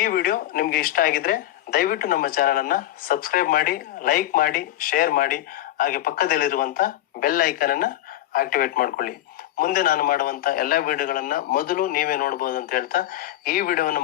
ಈ ವಿಡಿಯೋ ನಿಮ್ಗೆ ಇಷ್ಟ ಆಗಿದ್ರೆ ದಯವಿಟ್ಟು ನಮ್ಮ ಚಾನಲ್ ಸಬ್ಸ್ಕ್ರೈಬ್ ಮಾಡಿ, ಲೈಕ್ ಮಾಡಿ, ಶೇರ್ ಮಾಡಿ, ಹಾಗೆ ಪಕ್ಕದಲ್ಲಿರುವಂತ ಬೆಲ್ ಐಕನ್ ಅನ್ನ ಆಕ್ಟಿವೇಟ್ ಮಾಡ್ಕೊಳ್ಳಿ. ಮುಂದೆ ನಾನು ಮಾಡುವಂತ ಎಲ್ಲಾ ವಿಡಿಯೋಗಳನ್ನ ಮೊದಲು ನೀವೇ ನೋಡಬಹುದು ಅಂತ ಹೇಳ್ತಾ ಈ ವಿಡಿಯೋವನ್ನು